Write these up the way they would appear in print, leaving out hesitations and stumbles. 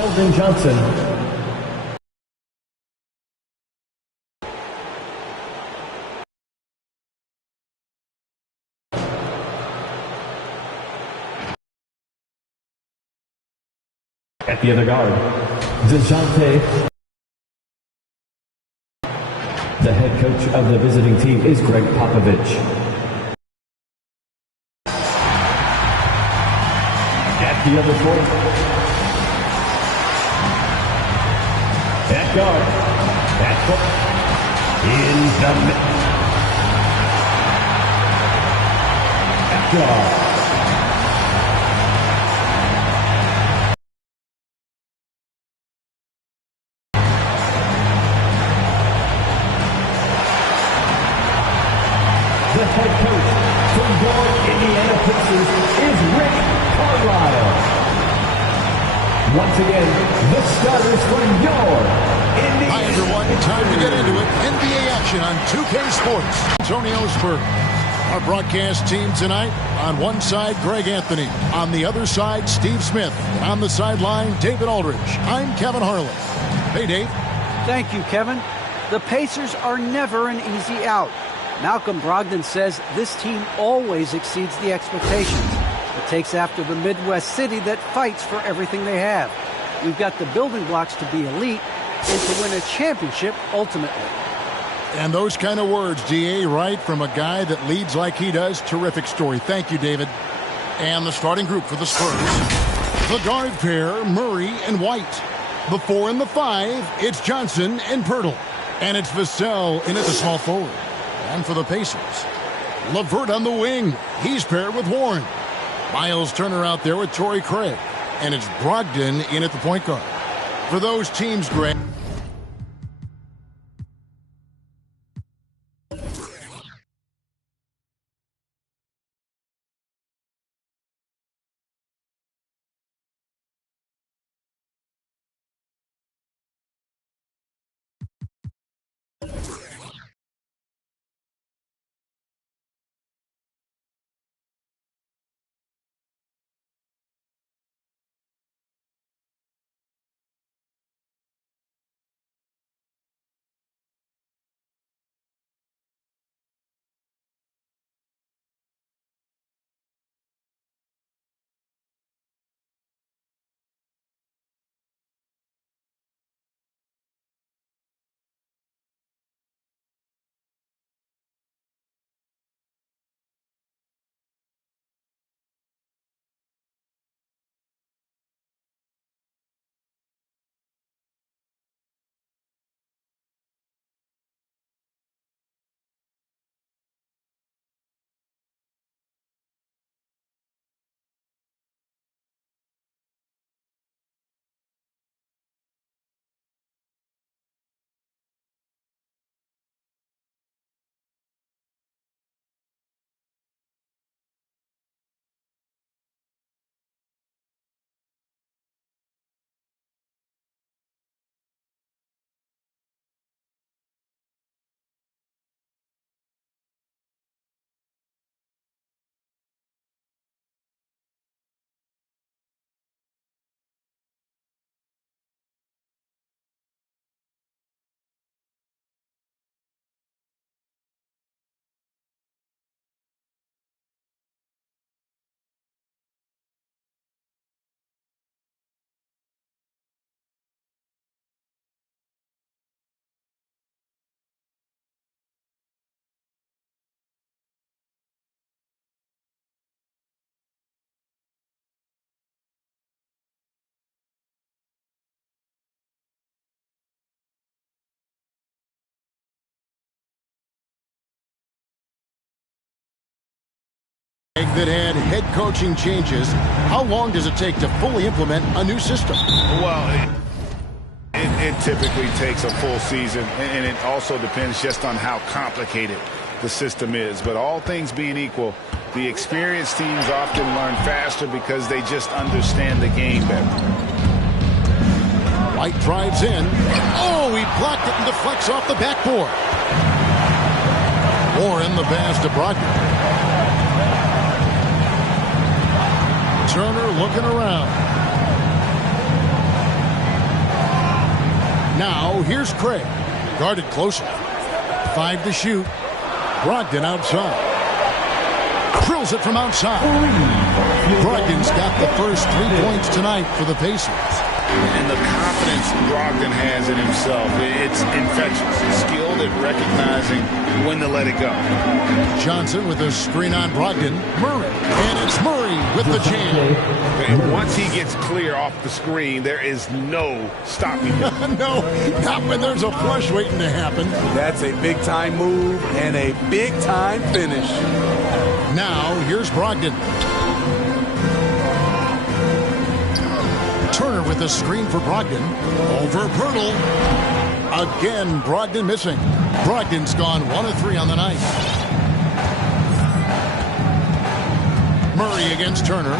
Keldon Johnson. At the other guard, DeJounte. The head coach of the visiting team is Greg Popovich. At the other point, at guard, at in the at guard. The head coach from your Indiana Pacers is Rick Carlisle. Once again, the starters for your Indiana. Hi, everyone. Time to get into it. NBA action on 2K Sports. Antonio Spurs. Our broadcast team tonight, on one side, Greg Anthony. On the other side, Steve Smith. And on the sideline, David Aldridge. I'm Kevin Harlan. Hey, Dave. Thank you, Kevin. The Pacers are never an easy out. Malcolm Brogdon says this team always exceeds the expectations. It takes after the Midwest city that fights for everything they have. We've got the building blocks to be elite and to win a championship ultimately. And those kind of words, DA, right from a guy that leads like he does. Terrific story. Thank you, David. And the starting group for the Spurs. The guard pair, Murray and White. The 4 and the 5, it's Johnson and Pirtle. And it's Vassell in at the small forward. And for the Pacers, LeVert on the wing. He's paired with Warren. Miles Turner out there with Torrey Craig. And it's Brogdon in at the point guard. For those teams, Greg. That had head coaching changes. How long does it take to fully implement a new system? Well, it typically takes a full season, and it also depends just on how complicated the system is. But all things being equal, the experienced teams often learn faster because they just understand the game better. White drives in. Oh, he blocked it and deflects off the backboard. Warren the pass to Brogdon. Turner looking around. Now here's Craig. Guarded closer. 5 to shoot. Brogdon outside. Drills it from outside. Brogdon's got the first 3 points tonight for the Pacers. And the confidence Brogdon has in himself, it's infectious. He's skilled at recognizing when to let it go. Johnson with a screen on Brogdon. Murray. And it's Murray with the jam. And once he gets clear off the screen, there is no stopping him. No, not when there's a flush waiting to happen. That's a big-time move and a big-time finish. Now, here's Brogdon. Turner with a screen for Brogdon. Over Pirtle. Again, Brogdon missing. Brogdon's gone 1 of 3 on the night. Murray against Turner.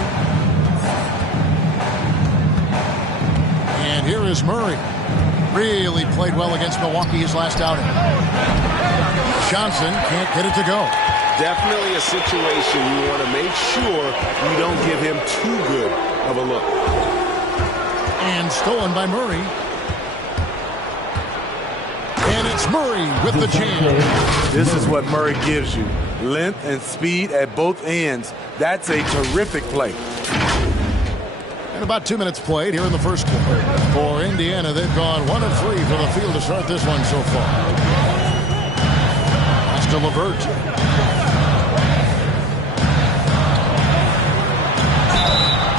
And here is Murray. Really played well against Milwaukee his last outing. Johnson can't get it to go. Definitely a situation you want to make sure you don't give him too good of a look. And stolen by Murray. And it's Murray with the jam. This is what Murray gives you. Length and speed at both ends. That's a terrific play. And about 2 minutes played here in the first quarter. For Indiana, they've gone 1 of 3 from the field to start this one so far. That's to LeVert.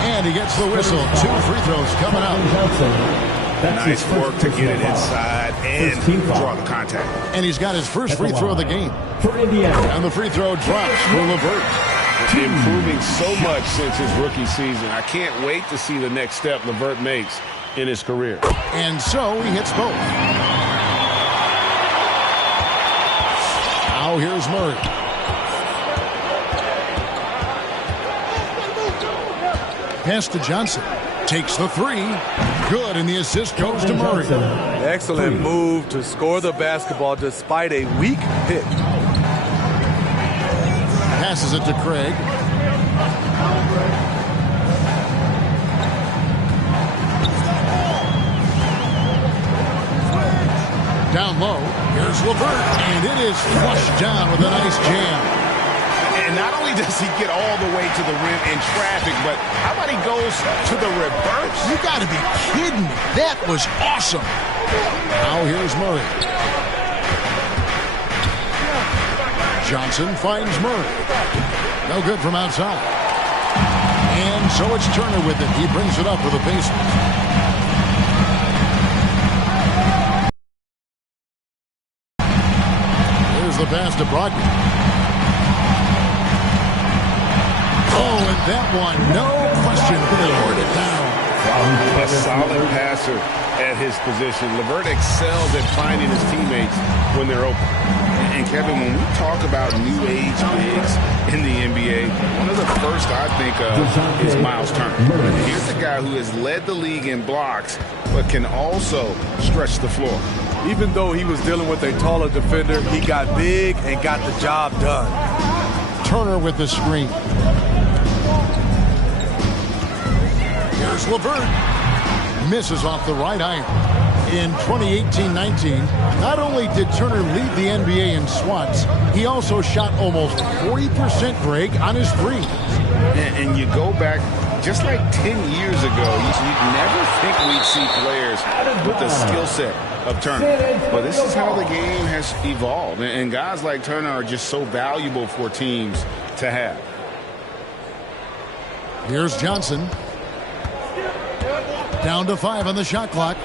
And he gets the whistle. 2 free throws coming out. Nice work to get it inside and draw the contact. And he's got his first free throw of the game. For Indiana. And the free throw drops for LeVert. Improving so much since his rookie season. I can't wait to see the next step LeVert makes in his career. And so he hits both. Now here's Murray. Pass to Johnson. Takes the 3. Good, and the assist goes to Murray. Excellent move to score the basketball despite a weak pick. Passes it to Craig. Down low. Here's LeVert, and it is flushed down with a nice jam. And not only does he get all the way to the rim in traffic, but how about he goes to the reverse? You got to be kidding me. That was awesome. Now here's Murray. Johnson finds Murray. No good from outside. And so it's Turner with it. He brings it up for the Pacers. Here's the pass to Brogdon. Oh, and that one, no question, lowered it down. A solid passer at his position. LeVert excels at finding his teammates when they're open. And Kevin, when we talk about new age bigs in the NBA, one of the first I think of is Miles Turner. Here's a guy who has led the league in blocks, but can also stretch the floor. Even though he was dealing with a taller defender, he got big and got the job done. Turner with the screen. Here's LeVert. Misses off the right iron. In 2018-19, not only did Turner lead the NBA in swats, he also shot almost 40%, Greg, on his threes. And you go back just like 10 years ago, you'd never think we'd see players with the skill set of Turner. But this is how the game has evolved. And guys like Turner are just so valuable for teams to have. Here's Johnson. Down to 5 on the shot clock.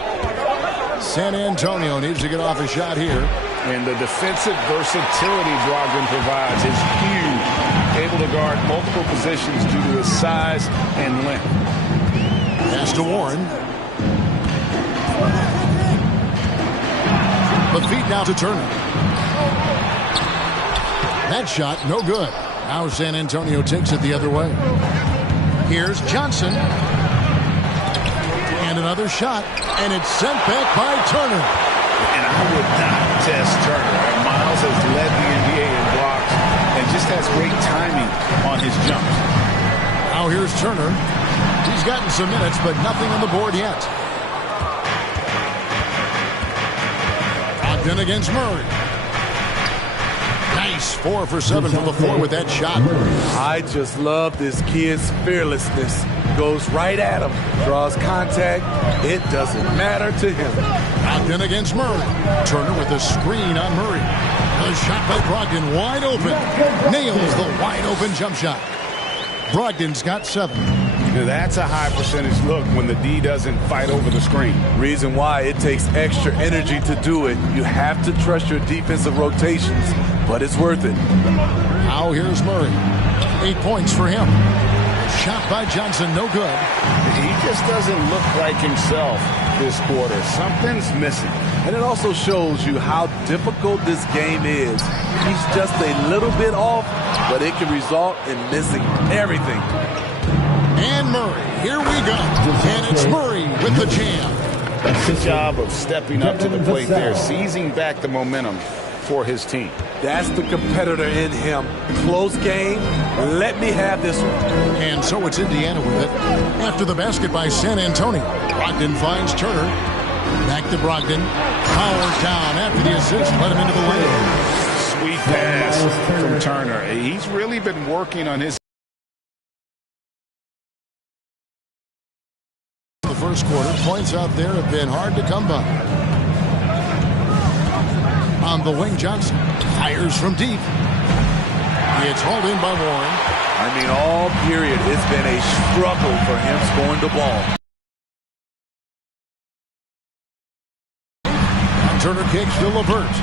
San Antonio needs to get off a shot here. And the defensive versatility Brogdon provides is huge. Able to guard multiple positions due to his size and length. Pass to Warren. The feed now to Turner. That shot, no good. Now San Antonio takes it the other way. Here's Johnson. And another shot, and it's sent back by Turner. And I would not test Turner. Miles has led the NBA in blocks and just has great timing on his jumps. Now here's Turner. He's gotten some minutes, but nothing on the board yet. Brogdon against Murray. Nice 4 for 7 from the floor with that shot. I just love this kid's fearlessness. Goes right at him, draws contact. It doesn't matter to him. Brogdon against Murray. Turner with a screen on Murray. The shot by Brogdon wide open. Nails the wide open jump shot. Brogdon's got 7. That's a high percentage look when the D doesn't fight over the screen. Reason why it takes extra energy to do it. You have to trust your defensive rotations, but it's worth it. Now here's Murray. 8 points for him. Shot by Johnson, no good. He just doesn't look like himself this quarter. Something's missing. And it also shows you how difficult this game is. He's just a little bit off, but it can result in missing everything. And Murray, here we go. And it's Murray with the jam. Good job of stepping up to the plate there, seizing back the momentum for his team. That's the competitor in him. Close game. Let me have this one. And so it's Indiana with it. After the basket by San Antonio. Brogdon finds Turner. Back to Brogdon. Powers down after the assist. Let him into the lane. Sweet pass from Turner. He's really been working on his first quarter. Points out there have been hard to come by. On the wing, Johnson fires from deep. It's hauled in by Warren. I mean, all period, it's been a struggle for him scoring the ball. Turner kicks to LeVert.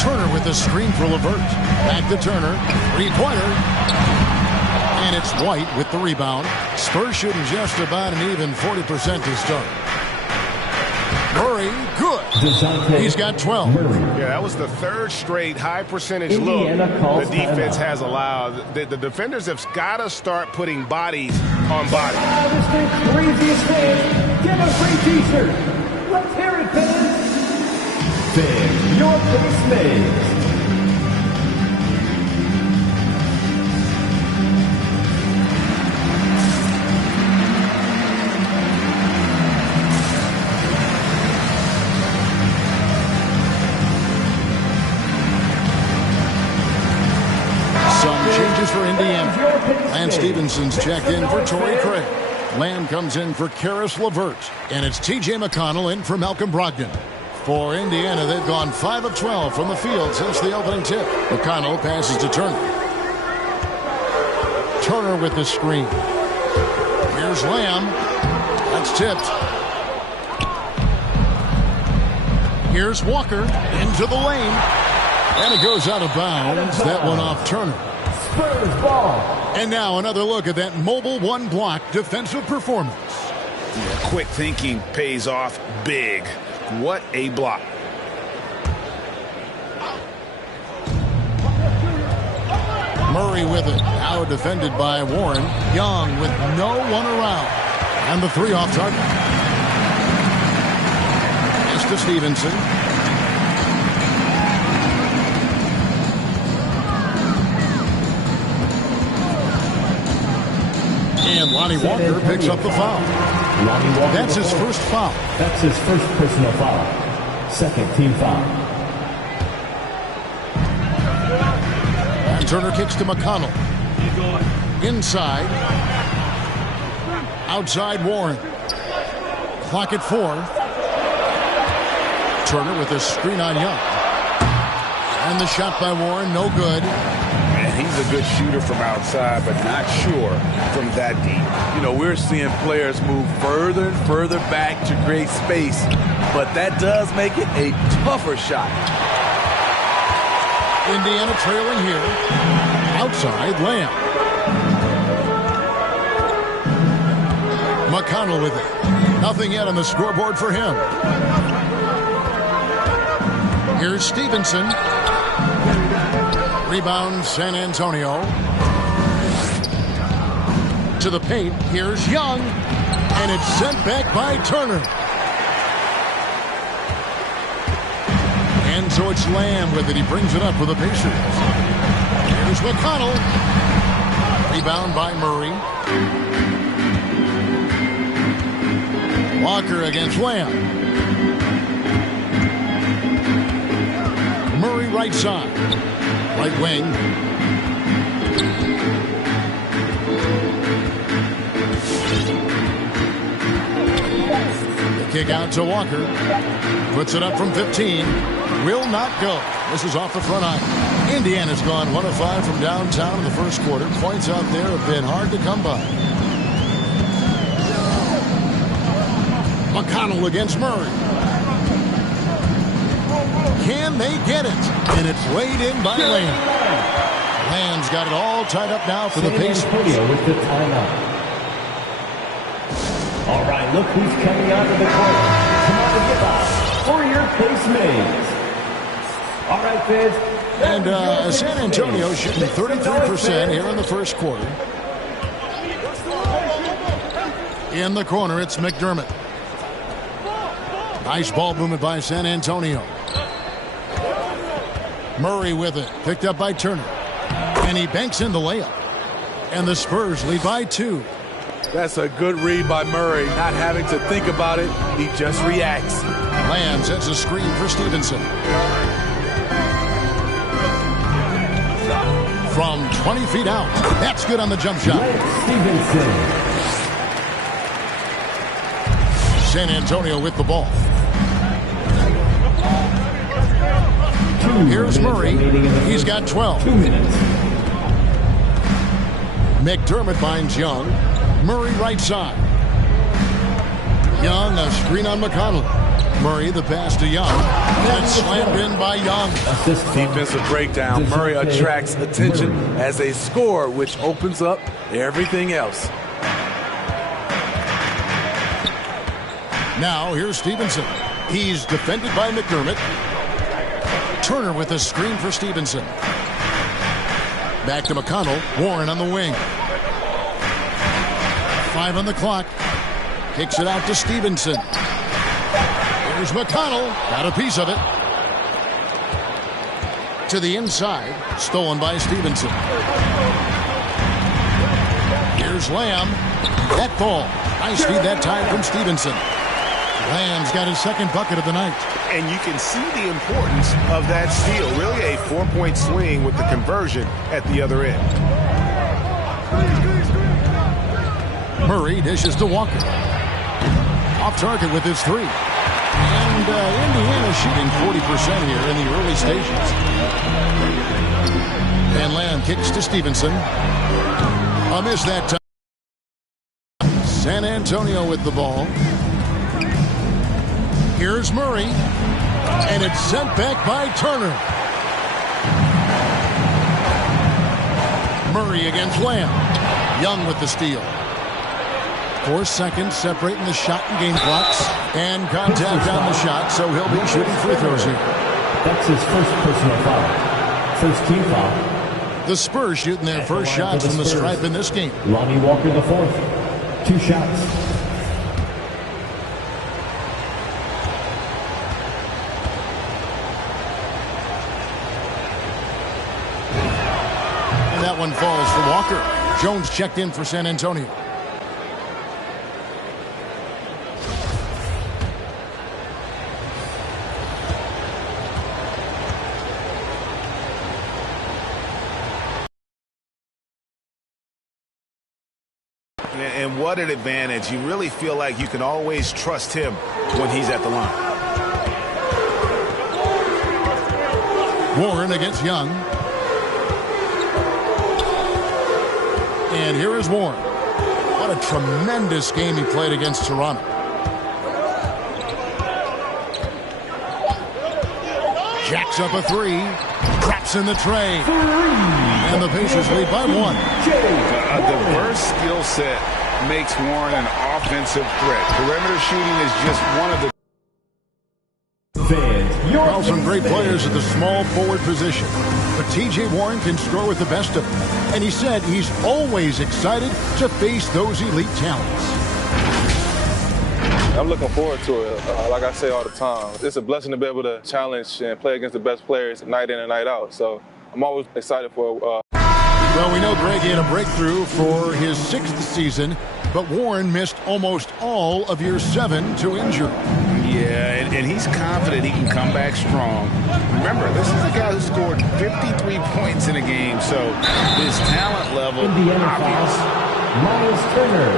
Turner with the screen for LeVert. Back to Turner. 3-pointer. And it's White with the rebound. Spurs shooting just about an even 40% to start. Murray, good. He's got 12. Yeah, that was the third straight high percentage look the defense has allowed. The defenders have got to start putting bodies on bodies. The craziest fans, get a free t-shirt. Let's hear it, fans. Fans, your face maze. For Indiana. Lance Stevenson's checked in for Torrey Craig. Lamb comes in for Karis LeVert. And it's T.J. McConnell in for Malcolm Brogdon. For Indiana, they've gone 5 of 12 from the field since the opening tip. McConnell passes to Turner. Turner with the screen. Here's Lamb. That's tipped. Here's Walker into the lane. And it goes out of bounds. That one off Turner. Spurs ball. And now another look at that mobile one-block defensive performance. Yeah, quick thinking pays off big. What a block. Murray with it. Now defended by Warren. Young with no one around. And the 3 off target. Pass to Stevenson. And Lonnie Walker picks up the foul. That's his first foul. That's his first personal foul. Second team foul. And Turner kicks to McConnell. Inside. Outside Warren. Clock at 4. Turner with a screen on Young. And the shot by Warren, no good. He's a good shooter from outside, but not sure from that deep. You know, we're seeing players move further and further back to create space, but that does make it a tougher shot. Indiana trailing here. Outside, Lamb. McConnell with it. Nothing yet on the scoreboard for him. Here's Stevenson. Rebound, San Antonio. To the paint. Here's Young. And it's sent back by Turner. And so it's Lamb with it. He brings it up for the Pacers. Here's McConnell. Rebound by Murray. Walker against Lamb. right side. Right wing. The kick out to Walker. Puts it up from 15. Will not go. This is off the front iron. Indiana's gone 1 of 5 from downtown in the first quarter. Points out there have been hard to come by. McConnell against Murray. Can they get it? And it's laid in by Lamb. Lamb's got it all tied up now for the Pacers. With the timeout. All right, look who's coming out of the court. Come on and give up for your Pace Mays. All right, fans. And San Antonio shooting 33% here in the first quarter. In the corner, it's McDermott. Nice ball movement by San Antonio. Murray with it. Picked up by Turner. And he banks in the layup. And the Spurs lead by 2. That's a good read by Murray. Not having to think about it, he just reacts. Lamb sets a screen for Stevenson. From 20 feet out. That's good on the jump shot. Stevenson. San Antonio with the ball. Here's Murray. He's got 12. 2 minutes. McDermott finds Young. Murray right side. Young, a screen on McConnell. Murray, the pass to Young. And it's slammed in by Young. Defensive breakdown. Murray attracts attention as a scorer, which opens up everything else. Now, here's Stevenson. He's defended by McDermott. Turner with a screen for Stevenson. Back to McConnell. Warren on the wing. 5 on the clock. Kicks it out to Stevenson. Here's McConnell. Got a piece of it. To the inside. Stolen by Stevenson. Here's Lamb. That ball. Nice feed that time from Stevenson. Lamb's got his second bucket of the night. And you can see the importance of that steal. Really a 4-point swing with the conversion at the other end. Murray dishes to Walker. Off target with his 3. And Indiana shooting 40% here in the early stages. And Lamb kicks to Stevenson. A miss that time. San Antonio with the ball. Here's Murray. And it's sent back by Turner. Murray against Lamb. Young with the steal. 4 seconds separating the shot and game clocks. And contact on the shot, so he'll be shooting free throws here. That's his first personal foul. First team foul. The Spurs shooting their first shots from the stripe in this game. Lonnie Walker the fourth. 2 shots. And that one falls for Walker. Jones checked in for San Antonio. And what an advantage. You really feel like you can always trust him when he's at the line. Warren against Young. And here is Warren. What a tremendous game he played against Toronto. Jacks up a 3. Drops in the tray. And the Pacers lead by 1. A diverse skill set makes Warren an offensive threat. Perimeter shooting is just one of the well, some great players at the small forward position. But T.J. Warren can score with the best of them. And he said he's always excited to face those elite talents. I'm looking forward to it. Like I say all the time, it's a blessing to be able to challenge and play against the best players night in and night out. So I'm always excited for Well, we know Greg had a breakthrough for his 6th season, but Warren missed almost all of year 7 to injury. Yeah, and he's confident he can come back strong. Remember, this is a guy who scored 53 points in a game, so his talent level Indiana obvious. foul, Miles Turner.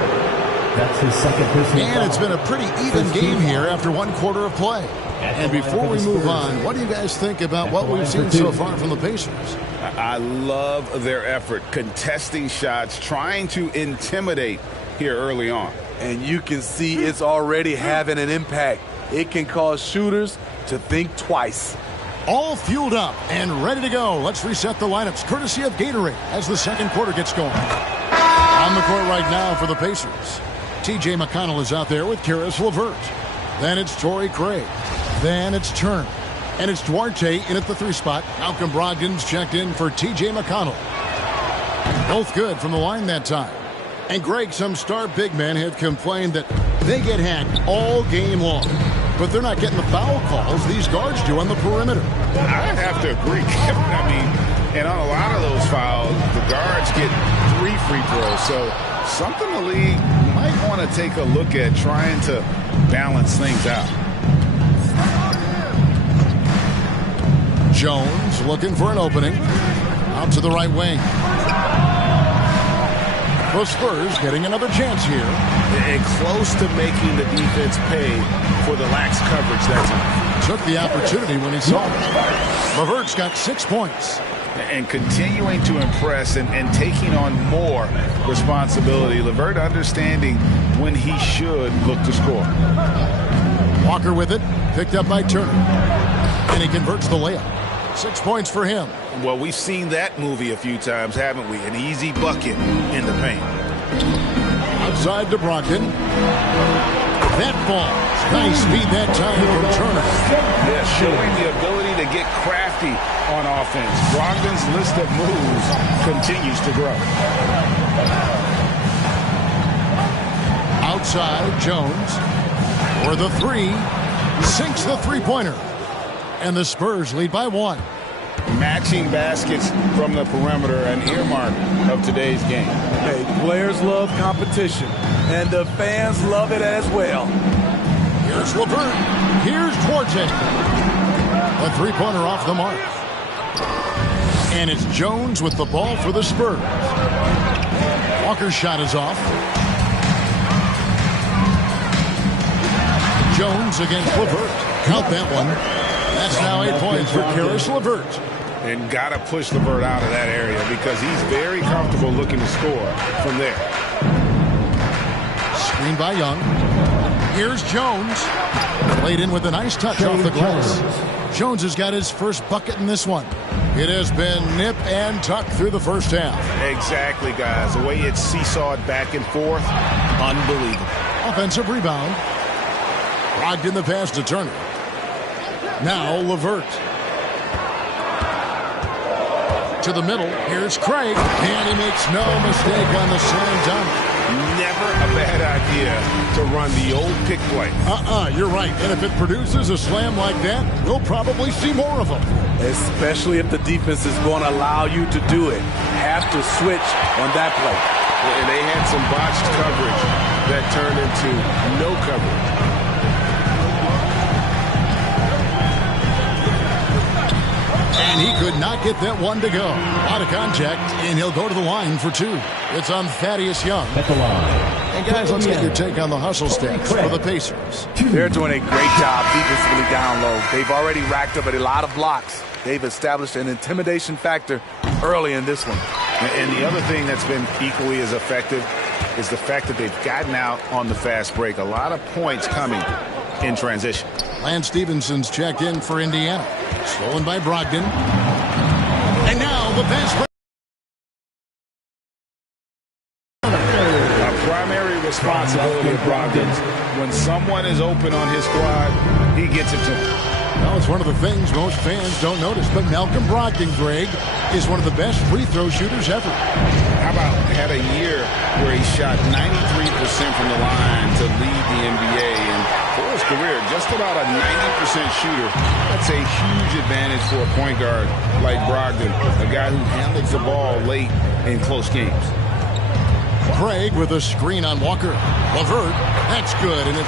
That's his second personal foul. And it's been a pretty even game here after 1 quarter of play. And before we move on, what do you guys think about what we've seen so far from the Pacers? I love their effort, contesting shots, trying to intimidate here early on. And you can see it's already having an impact. It can cause shooters to think twice. All fueled up and ready to go. Let's reset the lineups, courtesy of Gatorade, as the second quarter gets going. On the court right now for the Pacers, T.J. McConnell is out there with Karis LeVert. Then it's Torrey Craig. Then it's Turner. And it's Duarte in at the 3 spot. Malcolm Brogdon's checked in for T.J. McConnell. Both good from the line that time. And Greg, some star big men have complained that they get hacked all game long. But they're not getting the foul calls these guards do on the perimeter. I'd have to agree, Kevin. I mean, and on a lot of those fouls, the guards get 3 free throws. So something the league might want to take a look at, trying to balance things out. Jones looking for an opening. Out to the right wing. The Spurs getting another chance here. And close to making the defense pay for the lax coverage that time. Took the opportunity when he saw it. LeVert's got 6 points. And continuing to impress and taking on more responsibility. LeVert understanding when he should look to score. Walker with it. Picked up by Turner. And he converts the layup. 6 points for him. Well, we've seen that movie a few times, haven't we? An easy bucket in the paint. Outside to Brogdon. That ball. Nice speed that time from Turner. Yeah, showing the ability to get crafty on offense. Brogdon's list of moves continues to grow. Outside, Jones. For the 3. Sinks the three-pointer. And the Spurs lead by 1. Matching baskets from the perimeter, an earmark of today's game. Hey, players love competition, and the fans love it as well. Here's LeVert. Here's Duarte. A three-pointer off the mark. And it's Jones with the ball for the Spurs. Walker's shot is off. Jones against LeVert. Count that one. That's now 8 points for Karis LeVert. And got to push LeVert out of that area because he's very comfortable looking to score from there. Screen by Young. Here's Jones. Played in with a nice touch off the glass. Jones has got his first bucket in this one. It has been nip and tuck through the first half. Exactly, guys. The way it's seesawed back and forth, unbelievable. Offensive rebound. Brogdon the pass to Turner. Now LeVert. To the middle. Here's Craig. And he makes no mistake on the slam dunk. Never a bad idea to run the old pick play. You're right. And if it produces a slam like that, we'll probably see more of them. Especially if the defense is going to allow you to do it. Have to switch on that play. And they had some botched coverage that turned into no coverage. And he could not get that one to go. Out of contact, and he'll go to the line for 2. It's on Thaddeus Young. At the line. And guys, let's get your take on the hustle stats for the Pacers. They're doing a great job defensively down low. They've already racked up a lot of blocks. They've established an intimidation factor early in this one. And the other thing that's been equally as effective is the fact that they've gotten out on the fast break. A lot of points coming in transition. Lance Stevenson's checked in for Indiana. Stolen by Brogdon. And now the pass break. A primary responsibility of Brogdon's. When someone is open on his squad, he gets it to him. Well, it's one of the things most fans don't notice, but Malcolm Brogdon, Greg, is one of the best free throw shooters ever. how about had a year where he shot 93% from the line to lead the NBA, and for his career, just about a 90% shooter. That's a huge advantage for a point guard like Brogdon, a guy who handles the ball late in close games. Craig with a screen on Walker. LeVert, that's good, and it's